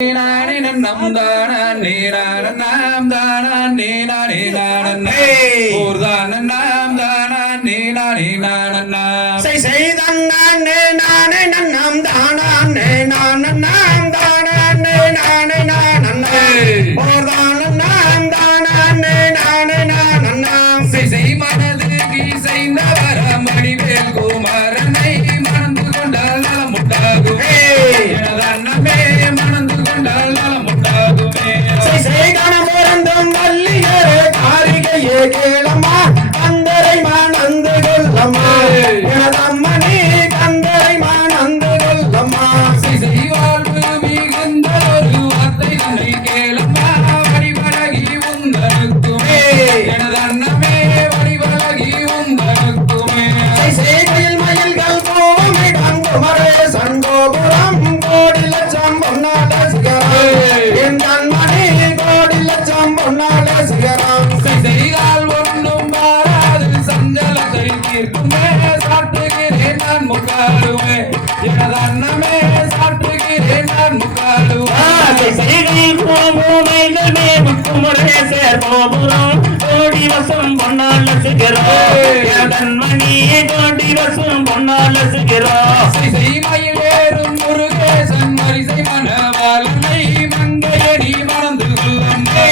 nam da ne na nam da ne na ne na na or da nam da ne na ne na na say say da ne na ne nam da ne na nam da ne na ne na or da nam da ne na na say say manadu ki say navara mani vel kumaranai manandu kondal muttagu enadanname manandu kondal muttagu say say gana morandum valliyare kaarigaye kelama kandarai manandu kollama enadammani kandarai manandu kollama say say வாழ்வு மிகுந்தொரு வார்த்தை தன்னை கேளம்மா வடிவழகி உந்தனுக்குமே எனதன்னமே வடிவழகி உந்தனுக்குமே say say கையில் மயில்கள் கோவை கங்குமரே சங்கோபுரம் கோடி லட்சம் பொன்னால சிகரம் என் கண்மணி கோடி லட்சம் பொன்னால சிகரம் say செய்தால் ஒன்றும் மாறாது சஞ்சலத்தை தீர்க்குமே சாட்டுகிறேன் நான் முக்காடுவே எனதன்னமே சாட்டுகிறேன் நான் முக்காடுவே செய்கையில் பூமைகள் மேமுக்குமுறை சேர்போபுரம் கோடி வசம் பொன்னால சிகரம் கண்மணி கோடி வசம் பொன்னால சிகரம் செய்மையில் ஏறும் முருகேசன் மரிசை மனவாளனை மங்கையடி மணந்து கொள்ளம்மே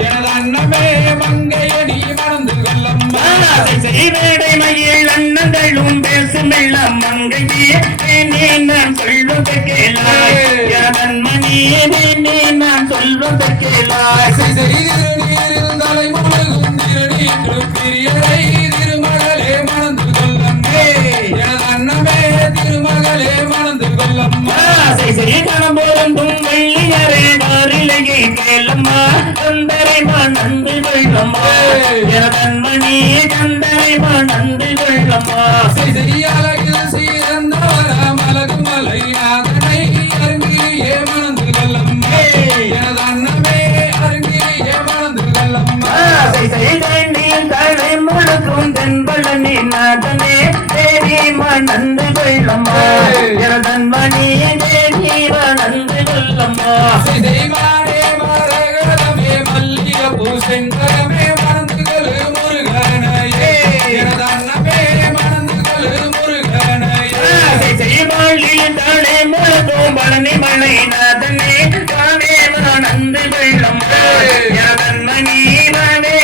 எனதன்னமே மங்கையடி மணந்து கொள்ளம்மா செய்வேடை மயில் அண்ணங்களும் பேசுமெல்ல மங்கையே நீ நான் சொல்வது கேளாய் கண்மணியே நீ நான் சொல்வது கேளாய் திருநீரில் தலை முழுகும் திருநீற்று பிரியரை திருமகளே மணந்து கொள்ளம்மே எனதன்னமே திருமகளே மணந்து கொள்ளம்மா செய்கணம் போலும் வெள்ளியரே வாரிலையை கேளம்மா கந்தரை நந்து கொள்ளம்மா கண்மணி கந்தரை நந்து கொள்ளம்மா அழகில் சீரந்தவர மலகு மலை நாதனை அருங்கிரியே மணந்து கொள்ளம்மா எனதன்னமே அருங்கிரியே மணந்து கொள்ளம்மா தலை முழுக்கும் தென்பழனி நாதனே தேவி நந்து கொள்ளம்மா கண்மணி தேவி நந்து கொள்ளம்மா செய்மானே மரகதமே மல்லிய பூசெங்கரமே மணந்து கொள்ளு முருகனையே எனதன்னமே மணந்து கொள்ளு முருகனையே செய்வாளில் தலை முழுக்கும் பழனி மலை நாதனே தானே நந்து கொள்ளம்மா கண்மணி தானே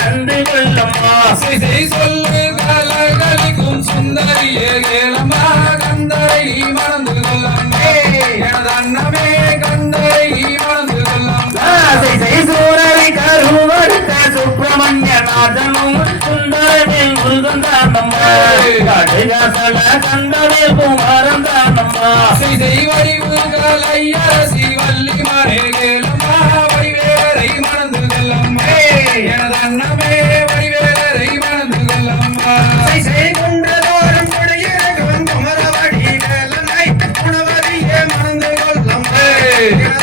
நந்து கொள்ளம்மா செய் சொல்லு கலகலிக்கும் சுந்தரியே கேளம்மா கந்தரை மணந்து கொள்ளம்மே எனதன்னமே கந்தரை மணந்து கொள்ளம்மா சூரரை கருவடுத்த சுப்பிரமணிய நாதனும் சுந்தரவில் முருகன் தானம்மா கடுகாசல கந்தவேல் குமாரன் தானம்மா செய் வடிவு கலையரசி வள்ளி மறை கேளம்மா வடிவேரை மணந்து கொள்ளம்மே எனதன்னமே வடிவேரை மணந்து கொள்ளம்மா குன்றதோறும் குடியிருக்கும் குமரவடி வேலனை குணவதியே மணந்து கொள்ளம்மா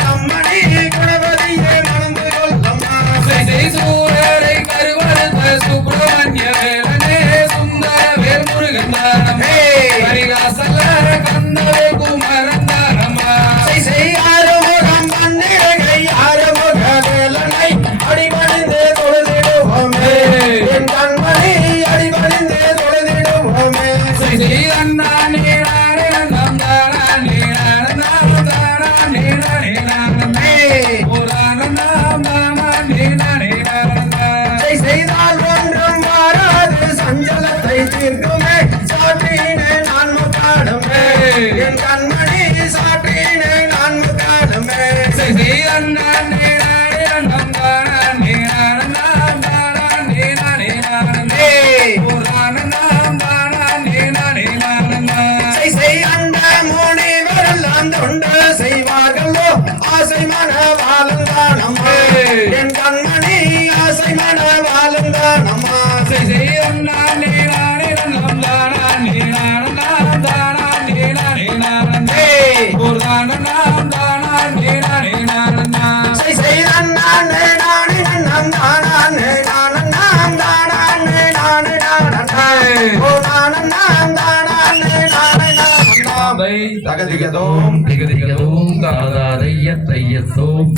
அம்மணி குணவதியே மணந்து கொள்ளம்மா செய் சூரரை கருவறுத்த சுப்பிரமணிய வேலனே சுந்தரவேல் முருகன் தானம்மே ஹரிகாசல கந்தவே குமரன் தானம்மா ஆறுமுகம் பன்னிரகை ஆறுமுக வேலனை அடிபணிந்து தொழுதிடுவோமே என் கண்மணி அடிபணிந்து தொழுதிடுவோமே செய் அண்ணானே நானே நம் தானே நானே தானே நானே நானே புராண நாம் தானே நானே நானே செய்தால் ஒன்றும் மாறாது சஞ்சலத்தை தீர்க்குமே சாற்றினே நான் முக்காடுமே என் கண்மணி சாற்றினே நான் முக்காடுமே செய் அண்ணானே நானே நம் தானே நானே நானே நானே புராண நாம் தானே நானே நானே செய் அண்ட முனிவரெல்லாம் தொண்டு செய்வார்களோ ஆசை மனவாளும் தானம்மா என் கண்மணி ஆசை மனவாளும் தானம்மா செய் அண்ணானே நானே நம் தானே நானே நானே புராண நாம் தானே நானே நானே செய் அண்ணானே நானே நம் தானே நானம் தானே நானே நானே ஓ நானம் தானே நானே நானே தகதிகதோம் திகதிகதோம் தாதாதைய தைய ஓம்